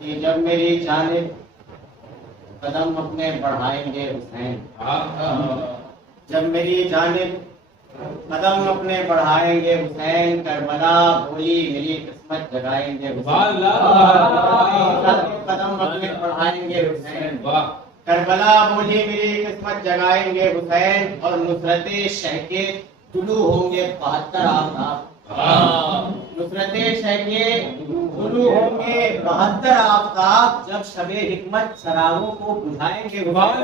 کہ جب میری جانب قدم اپنے بڑھائیں گے حسین، جب میری جانب قدم اپنے بڑھائیں گے حسین، کربلا بولی میری قسمت جگائیں گے حسین، قدم اپنے بڑھائیں گے حسین، کربلا بولی میری قسمت جگائیں گے حسین، اور نصرت شہ کے طلوع ہوں گے 72 آفتاب، نصرت شہ کے طلوع ہوں گے 72 آفتاب، جب شب حکمت چراغوں کو بجھائیں گے حسین،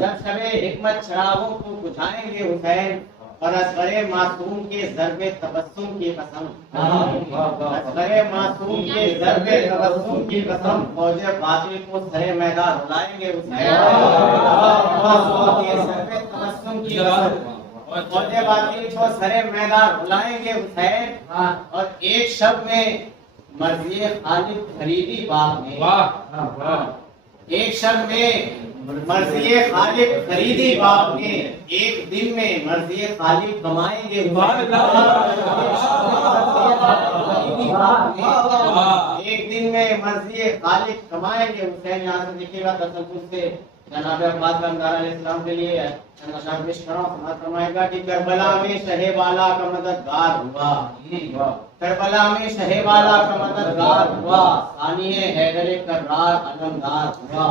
جب شب حکمت چراغوں کو بجھائیں گے حسین، اور اصغر معصوم کے ضرب تبسم کی قسم، اصغر معصوم کے ضرب تبسم کی قسم، فوج باطل کو سرے میدان رلائیں گے حسین، معصوم کے ضرب تبسم کی قسم، فوج باطل کو سرے میدان رلائیں گے حسین، اور ایک شب میں مرضی خالق خریدی باپ نے، ایک شب میں مرضی خالق خریدی باپ نے، ایک دن میں مرضی خالق کمائیں گے، ایک دن میں مرضی خالق کمائیں گے حسین۔ یہاں سے دیکھیے گا تصوف سے جناب عباس بندار علیہ السلام کے لیے چند اشعار پیش کر رہا ہوں، سماعت فرمائے گا کہ کربلا میں شہ والا کا مددگار ہوا، کربلا میں شہ والا کا مددگار ہوا، ثانی حیدر کرار علمدار ہوا،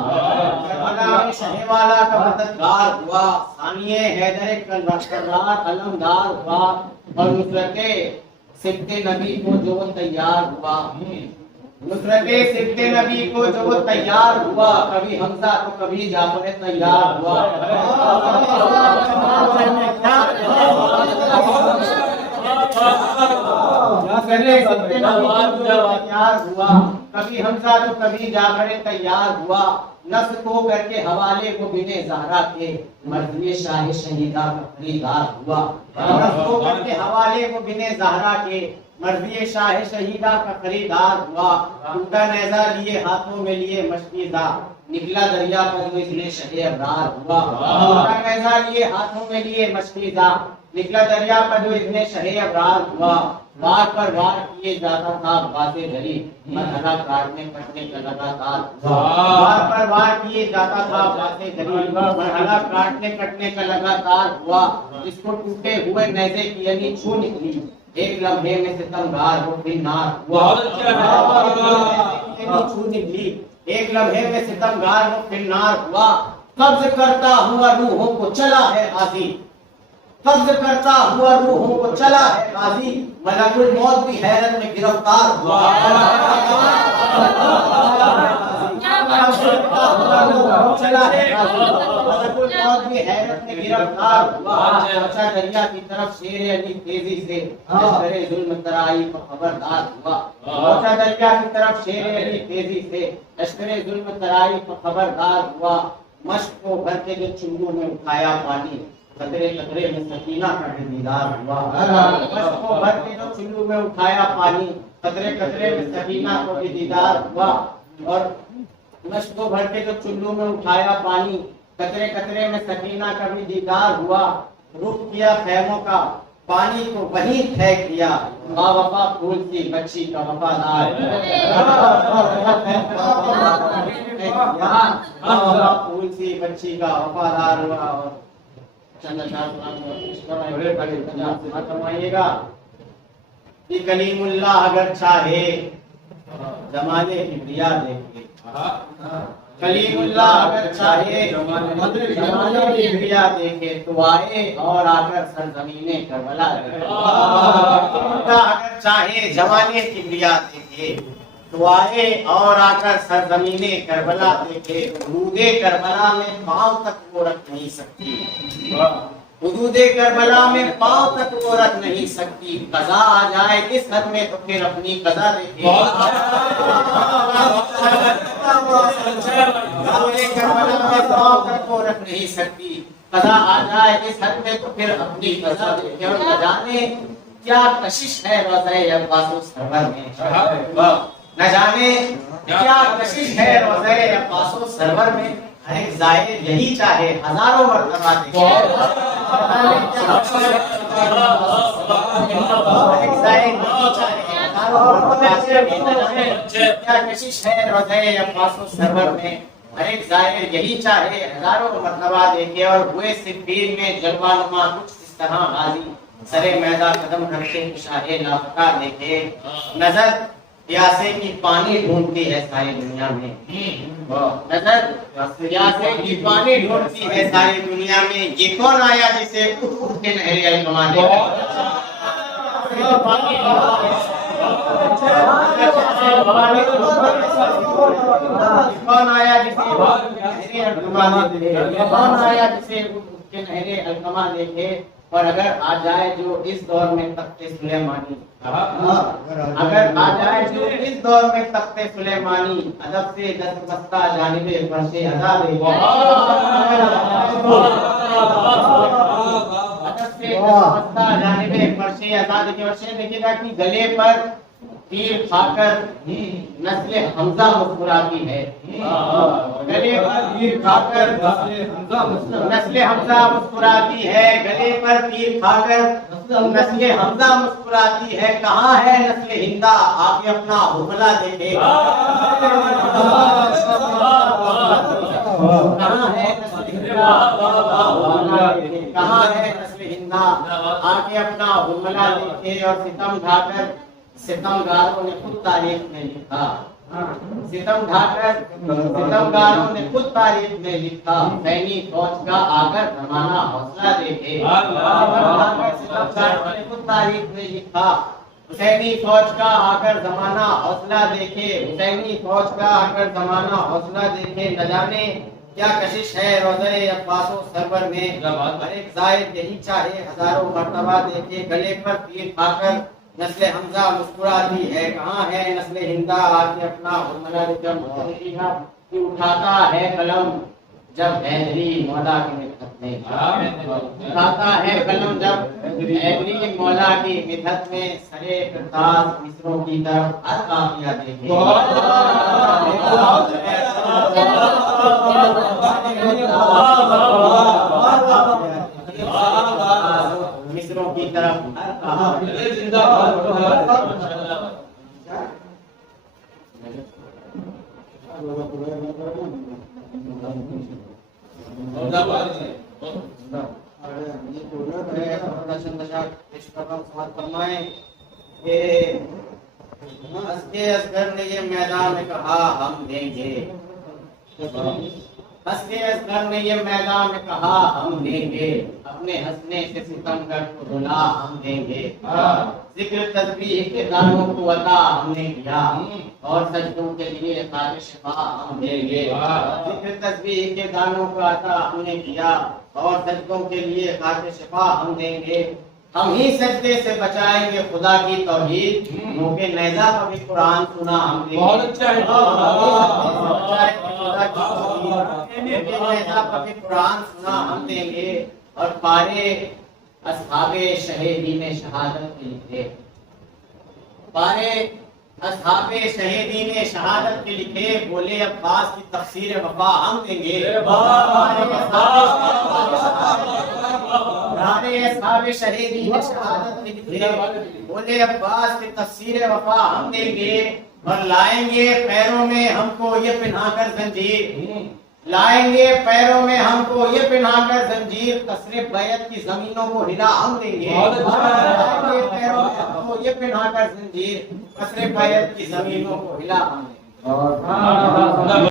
کربلا میں شہ والا کا مددگار ہوا، ثانی حیدر کرار علمدار ہوا، اور نصرت سبت نبی کو جو تیار ہوا، نصرت سبت نبی کو جو تیار ہوا، کبھی حمزہ تو کبھی جعفر تیار ہوا، کبھی حمزہ تو کبھی جعفر تیار ہوا، نفس کو کر کے حوالے کو بنے زہرا کے مرضی شاہ شہیدہ کا خریدار ہوا، نفس کو کر کے حوالے کو بنے زہرا کے مرضی شاہ شہیدہ کا خریدار ہوا، ٹوٹا نیزہ لیے ہاتھوں میں لیے مشکیزہ، نکلا دریا پر جو اس نے شہ ابرار ہوا، ٹوٹا نیزہ لیے ہاتھوں میں لیے مشکیزہ، نکلا دریا پر جو اس نے شہ ابرار ہوا، وار پر وار کیے جاتا تھا باتیں دھری، مرحلہ کاٹنے کٹنے کا لگاتار ہوا، وار پر وار کیے جاتا تھا باتیں دھری، مرحلہ کاٹنے کٹنے کا لگاتار ہوا، اس کو ٹوٹے ہوئے نیزے کی یعنی چھو نکلی، ایک لمحے میں ستمگار ہو پھر نار ہوا، چھو نکلی ایک لمحے میں ستمگار ہو پھر نار ہوا، قبض کرتا ہوا روحوں کو چلا ہے غازی، قبض کرتا ہوا روحوں کو چلا ہے غازی، ملک الموت بھی حیرت میں گرفتار ہوا، چلا ہے غازی، ملک الموت بھی حیرت میں گرفتار ہوا، اچھا دریا کی طرف شیر علی تیزی سے لشکر ظلم ترائی پر خبردار ہوا، اچھا دریا کی طرف شیر علی تیزی سے لشکر ظلم ترائی پر خبردار ہوا، مشق کو بھر کے جو چنگو میں اٹھایا پانی، قطرے قطرے میں سکینہ کا دیدار ہوا، مشق کو بھر کے جو چنگو میں اٹھایا پانی، قطرے قطرے میں سکینہ کو بھی دیدار ہوا، اور مشق کو بھر کے جو چلو میں اٹھایا پانی، قطرے قطرے میں سکینہ کا بھی دیدار ہوا، رخ کیا خیموں کا پانی کو وہیں پھینک دیا، با وفا پھول سی بچی کا وفادار، پھول سی بچی کا وفادار ہوا، اور چند اشعار فرمائیے گا کہ کلیم اللہ اگر چاہے زمانے کی ریا دیکھے، کلیم اللہ اگر چاہے زمانے کی ریا دیکھے تو آئے اور آ کر سرزمین کربلا دیکھے، اگر چاہے زمانے کی ریا دیکھے تو آئے اور آ کر سرزمین کربلا دیکھے، حدود کربلا میں پاؤں تک وہ رکھ نہیں سکتی، حدود کربلا میں پاؤں تک وہ رکھ نہیں سکتی، قضا آ جائے اس حد میں تو پھر اپنی قضا دیکھے، کربلا میں پاؤں تک وہ رکھ نہیں سکتی، قضا آ جائے اس حد میں تو پھر اپنی قضا دیکھے، اور نہ جانے کیا کشش ہے روضہ عباس و سرور میں، نہ جانے کیا کشش ہے روضہ عباس و سرور میں، ایک زائر یہی چاہے ہزاروں مرتبہ دیکھے، ایک زائر یہی چاہے کیا کشش ہے روزے عباس و سرور میں، ہر ایک زائر یہی چاہے ہزاروں مرتبہ دیکھے، اور ہوئے صفین میں جلوہ نما کچھ اس طرح غازی، سرے میدان قدم رکھے شاہ لافتہ دیکھے، نظر پیاسے کی پانی ڈھونڈتی ہے ساری دنیا میں، نظر پیاسے کی پانی ڈھونڈتی ہے ساری دنیا میں، یہ کون آیا جسے اٹھ اٹھ کے نہریں الکما دے کون آیا جسے نہریں الکما دیکھے، اور اگر آ جائے جو اس دور میں تخت سلیمانی، اگر آ جائے جو اس دور میں تخت سلیمانی، ادب سے دست بستہ جانب فرش عزا دے، ادب سے دست بستہ جانب فرش عزا دے، اور شعر دیکھیے گا کہ گلے پر تیر کھا کر نسل حمزہ مسکراتی ہے، گلے پر تیر کھا کر نسل حمزہ مسکراتی ہے، گلے پر تیر کھا کر نسل حمزہ مسکراتی ہے، کہاں ہے نسل ہندا آ کے اپنا حملہ دیکھے، کہاں ہے نسل ہندا، کہاں ہے نسل ہندا آ کے اپنا حملہ دیکھے، اور ستم ڈھا کر ستمگاروں نے خود تاریخ میں لکھا، ستمگاروں نے خود تاریخ میں لکھا، حسینی فوج کا آ کر زمانہ حوصلہ دیکھے، ستمگاروں نے خود تاریخ میں لکھا، حسینی فوج کا آ کر زمانہ حوصلہ دیکھے، حسینی فوج کا آ کر زمانہ حوصلہ دیکھے، نہ جانے کیا کشش ہے روزے عباس و سرور میں، ہر ایک زائر یہی چاہے ہزاروں مرتبہ دیکھے، گلے پر تیر کھا کر نسل حمزہ مسکراتی ہے، کہاں ہے نسل ہندا آ کے اپنا حرملہ دیکھے، اٹھاتا ہے قلم جب حیدری مولا کی مدحت میں، اٹھاتا ہے قلم جب حیدری مولا کی مدحت میں، سرے کرتاز مصروں کی طرف ہر قافیہ دیکھے، مصروں کی طرف اصغر نے یہ میدان میں کہا ہم دیں گے، اصغر نے یہ میدان میں کہا ہم دیں گے، اپنے ہنسنے سے ستمگر کو رلا ہم دیں گے، ذکر تسبیح کے دانوں کو عطا ہم نے کیا، اور سجدوں کے لیے خاطر شفا ہم دیں گے، ذکر تسبیح کے دانوں کو عطا ہم نے کیا، اور سجدوں کے لیے خاطر شفا ہم دیں گے، ہم ہی سجدے سے بچائیں گے خدا کی توحید، منہ کے نیزہ پر بھی قرآن سنا ہم دیں گے، بہت اچھا ہے، خدا کی توحید، نیزہ پر بھی قرآن سنا ہم دیں گے، اور پارے اصحاب شہیدین شہادت کے لکھے، پارے اصحاب شہیدین شہادت کے لکھے، بولے عباس کی تفسیر وفا ہم دیں گے، اصحاب شہیدین شہادت کے لکھے، بولے عباس کی تفسیر وفا ہم دیں گے، اور لائیں گے پیروں میں ہم کو یہ پہنا کر زنجیر، لائیں گے پیروں میں ہم کو یہ پہنا کر زنجیر، قصر بیعت کی زمینوں کو ہلا ہم دیں گے، لائیں گے پیروں میں ہم کو یہ پہنا کر زنجیر، قصر بیعت کی زمینوں کو ہلا ہم دیں گے۔